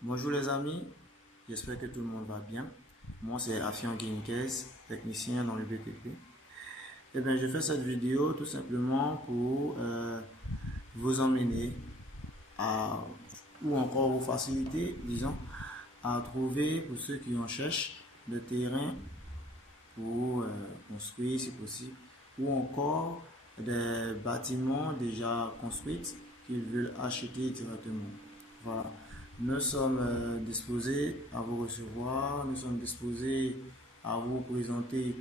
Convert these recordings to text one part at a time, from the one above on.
Bonjour les amis, j'espère que tout le monde va bien. Moi c'est Afian Guinquez, technicien dans le BTP. Eh bien, je fais cette vidéo tout simplement pour vous emmener à, ou encore vous faciliter, disons, à trouver pour ceux qui en cherchent le terrain pour construire si possible, ou encore des bâtiments déjà construits qu'ils veulent acheter directement. Voilà. Nous sommes disposés à vous recevoir, nous sommes disposés à vous présenter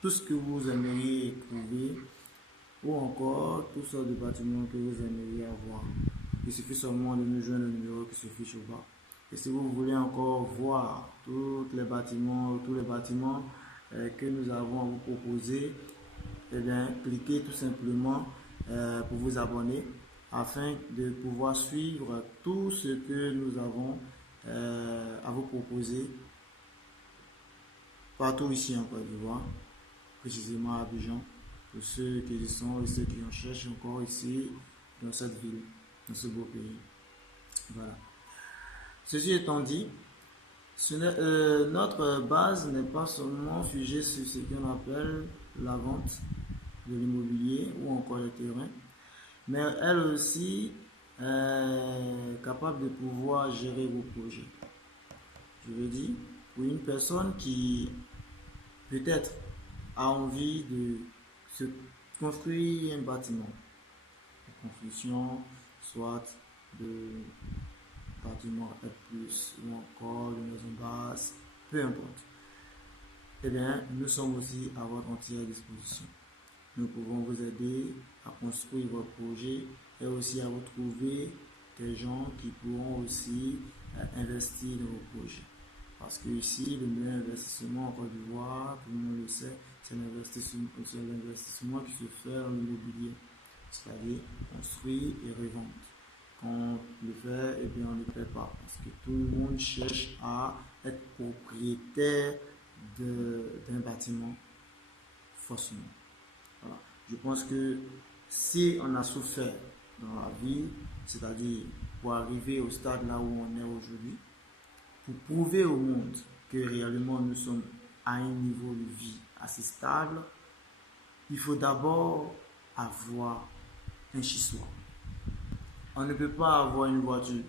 tout ce que vous aimeriez trouver ou encore toutes sortes de bâtiments que vous aimeriez avoir. Il suffit seulement de nous joindre le numéro qui s'affiche au bas. Et si vous voulez encore voir tous les bâtiments que nous avons à vous proposer, eh bien, cliquez tout simplement pour vous abonner afin de pouvoir suivre tout ce que nous avons à vous proposer partout ici en Côte d'Ivoire, précisément à Abidjan, pour ceux qui y sont et ceux qui en cherchent encore ici dans cette ville, dans ce beau pays. Voilà. Ceci étant dit, notre base n'est pas seulement figée sur ce qu'on appelle la vente de l'immobilier ou encore le terrain, mais elle aussi est capable de pouvoir gérer vos projets. Je veux dire, pour une personne qui peut-être a envie de se construire un bâtiment, de construction, soit de bâtiment F+, ou encore de maison basse, peu importe. Eh bien, nous sommes aussi à votre entière disposition. Nous pouvons vous aider à construire votre projet et aussi à vous trouver des gens qui pourront aussi investir dans vos projets. Parce que ici, le meilleur investissement en Côte d'Ivoire, tout le monde le sait, c'est l'investissement qui se fait dans l'immobilier, c'est-à-dire construire et revendre. Quand on le fait, eh bien, on ne le fait pas parce que tout le monde cherche à être propriétaire d'un bâtiment forcément. Voilà. Je pense que si on a souffert dans la vie, c'est-à-dire pour arriver au stade là où on est aujourd'hui, pour prouver au monde que réellement nous sommes à un niveau de vie assez stable, il faut d'abord avoir un chez-soi. On ne peut pas avoir une voiture,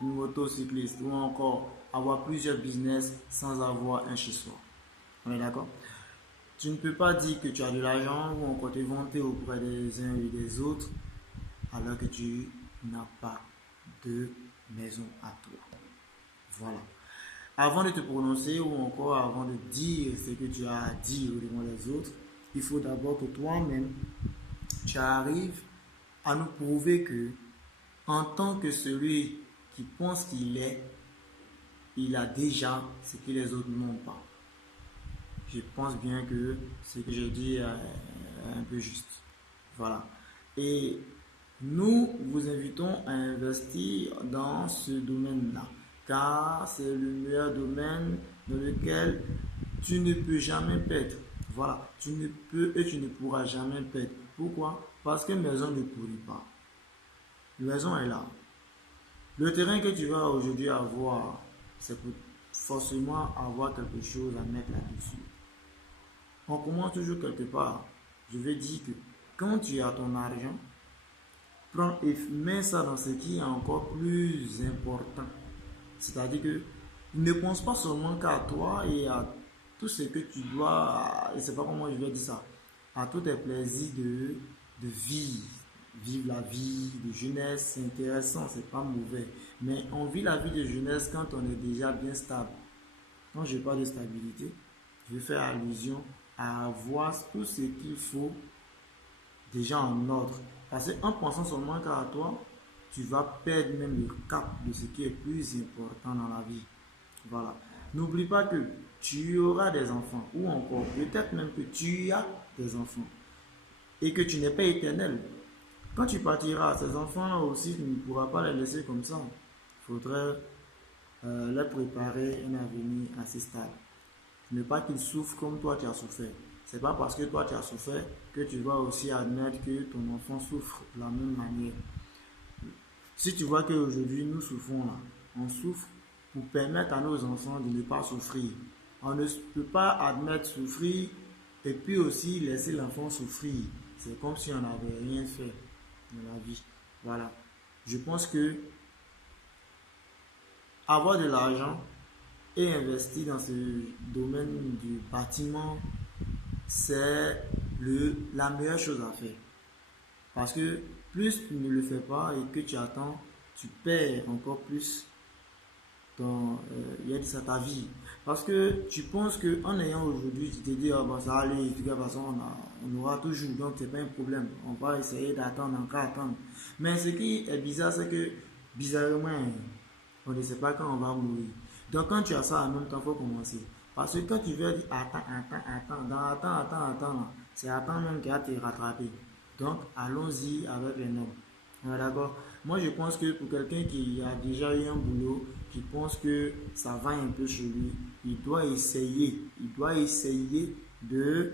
une motocycliste ou encore avoir plusieurs business sans avoir un chez-soi. On est d'accord? Tu ne peux pas dire que tu as de l'argent ou encore te vanter auprès des uns et des autres alors que tu n'as pas de maison à toi. Voilà. Avant de te prononcer ou encore avant de dire ce que tu as à dire devant les autres, il faut d'abord que toi-même, tu arrives à nous prouver que, en tant que celui qui pense qu'il est, il a déjà ce que les autres n'ont pas. Je pense bien que ce que j'ai dit est un peu juste. Voilà. Et nous vous invitons à investir dans ce domaine-là, car c'est le meilleur domaine dans lequel tu ne peux jamais perdre. Voilà, tu ne peux et tu ne pourras jamais perdre. Pourquoi? Parce que maison ne pourrit pas. La maison est là. Le terrain que tu vas aujourd'hui avoir, c'est pour forcément avoir quelque chose à mettre là-dessus. On commence toujours quelque part. Je veux dire que quand tu as ton argent, prends et mets ça dans ce qui est encore plus important. C'est-à-dire que ne pense pas seulement qu'à toi et à tout ce que tu dois, je ne sais pas comment je vais dire ça, à tous tes plaisirs de vie. Vivre la vie de jeunesse, c'est intéressant, c'est pas mauvais. Mais on vit la vie de jeunesse quand on est déjà bien stable. Quand je parle de stabilité, je fais allusion à avoir tout ce qu'il faut déjà en ordre. Parce qu'en pensant seulement qu'à toi, tu vas perdre même le cap de ce qui est plus important dans la vie. Voilà. N'oublie pas que tu auras des enfants, ou encore peut-être même que tu as des enfants, et que tu n'es pas éternel. Quand tu partiras, ces enfants aussi, tu ne pourras pas les laisser comme ça. Il faudrait leur préparer un avenir assez stable. Ne pas qu'ils souffrent comme toi tu as souffert. C'est pas parce que toi tu as souffert que tu vas aussi admettre que ton enfant souffre de la même manière. Si tu vois qu'aujourd'hui nous souffrons là, on souffre pour permettre à nos enfants de ne pas souffrir. On ne peut pas admettre souffrir et puis aussi laisser l'enfant souffrir. C'est comme si on n'avait rien fait dans la vie. Voilà. Je pense que avoir de l'argent et investir dans ce domaine du bâtiment, c'est la meilleure chose à faire. Parce que plus tu ne le fais pas et que tu attends, tu perds encore plus ta vie. Parce que tu penses qu'en ayant aujourd'hui, tu te dis, ah, bah, ça va aller, de toute façon, on aura toujours, donc c'est pas un problème. On va essayer d'attendre, encore attendre. Mais ce qui est bizarre, c'est que bizarrement, on ne sait pas quand on va mourir. Donc quand tu as ça en même temps, il faut commencer. Parce que quand tu veux dire attends, c'est attends même qui va te rattraper. Donc allons-y avec les normes. D'accord? Moi je pense que pour quelqu'un qui a déjà eu un boulot, qui pense que ça va un peu chez lui, il doit essayer de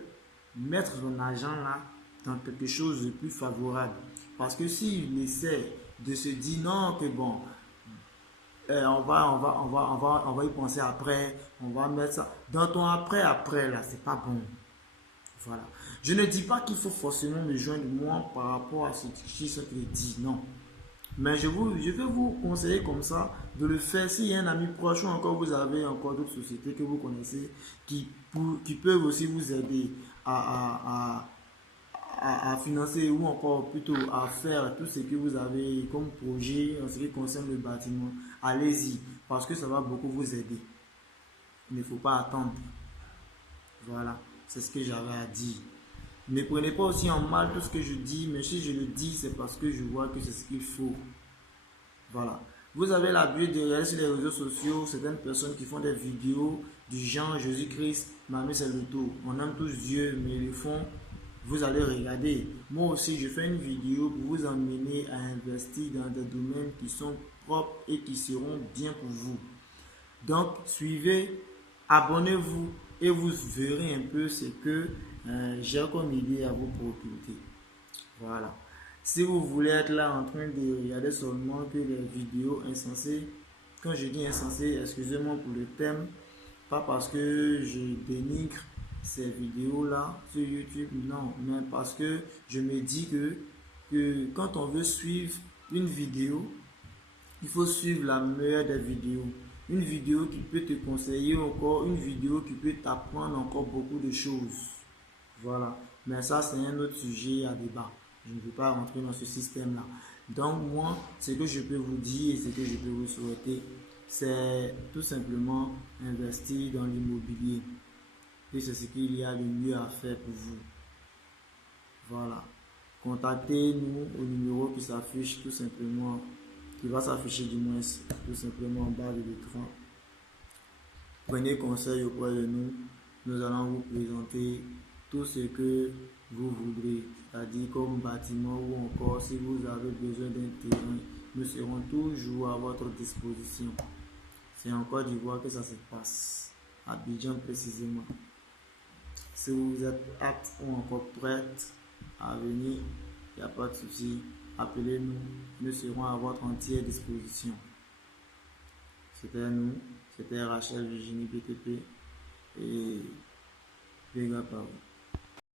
mettre son argent là dans quelque chose de plus favorable. Parce que s'il essaie de se dire non, que bon, on va y penser après, on va mettre ça. Dans ton après là, c'est pas bon. Voilà. Je ne dis pas qu'il faut forcément me joindre moi par rapport à ce que je dis, non. Mais je vais vous conseiller comme ça de le faire. S'il y a un ami proche ou encore vous avez encore d'autres sociétés que vous connaissez qui peuvent aussi vous aider à financer ou encore plutôt à faire tout ce que vous avez comme projet en ce qui concerne le bâtiment, allez-y parce que ça va beaucoup vous aider. Il ne faut pas attendre. Voilà, c'est ce que j'avais à dire. Ne prenez pas aussi en mal tout ce que je dis, mais si je le dis, c'est parce que je vois que c'est ce qu'il faut. Voilà. Vous avez l'habitude de regarder sur les réseaux sociaux certaines personnes qui font des vidéos du genre Jésus-Christ, Mamie c'est le tour. On aime tous Dieu, mais ils le font. Vous allez regarder. Moi aussi, je fais une vidéo pour vous emmener à investir dans des domaines qui sont propres et qui seront bien pour vous. Donc, suivez, abonnez-vous et vous verrez un peu ce que j'ai comme idée à vous proposer. Voilà. Si vous voulez être là en train de regarder seulement que les vidéos insensées, quand je dis insensées, excusez-moi pour le thème, pas parce que je dénigre ces vidéos-là sur YouTube, non, mais parce que je me dis que quand on veut suivre une vidéo, il faut suivre la meilleure des vidéos. Une vidéo qui peut te conseiller encore, une vidéo qui peut t'apprendre encore beaucoup de choses. Voilà. Mais ça, c'est un autre sujet à débat. Je ne veux pas rentrer dans ce système-là. Donc, moi, ce que je peux vous dire et ce que je peux vous souhaiter, c'est tout simplement investir dans l'immobilier. Et c'est ce qu'il y a de mieux à faire pour vous. Voilà. Contactez-nous au numéro qui s'affiche tout simplement, qui va s'afficher du moins tout simplement en bas de l'écran. Prenez conseil auprès de nous. Nous allons vous présenter tout ce que vous voudrez, c'est-à-dire comme bâtiment ou encore si vous avez besoin d'un terrain, nous serons toujours à votre disposition. C'est en Côte d'Ivoire que ça se passe, à Abidjan précisément. Si vous êtes apte ou encore prête à venir, il n'y a pas de souci, appelez-nous, nous serons à votre entière disposition. C'était Rachel Virginie BTP et big up à vous.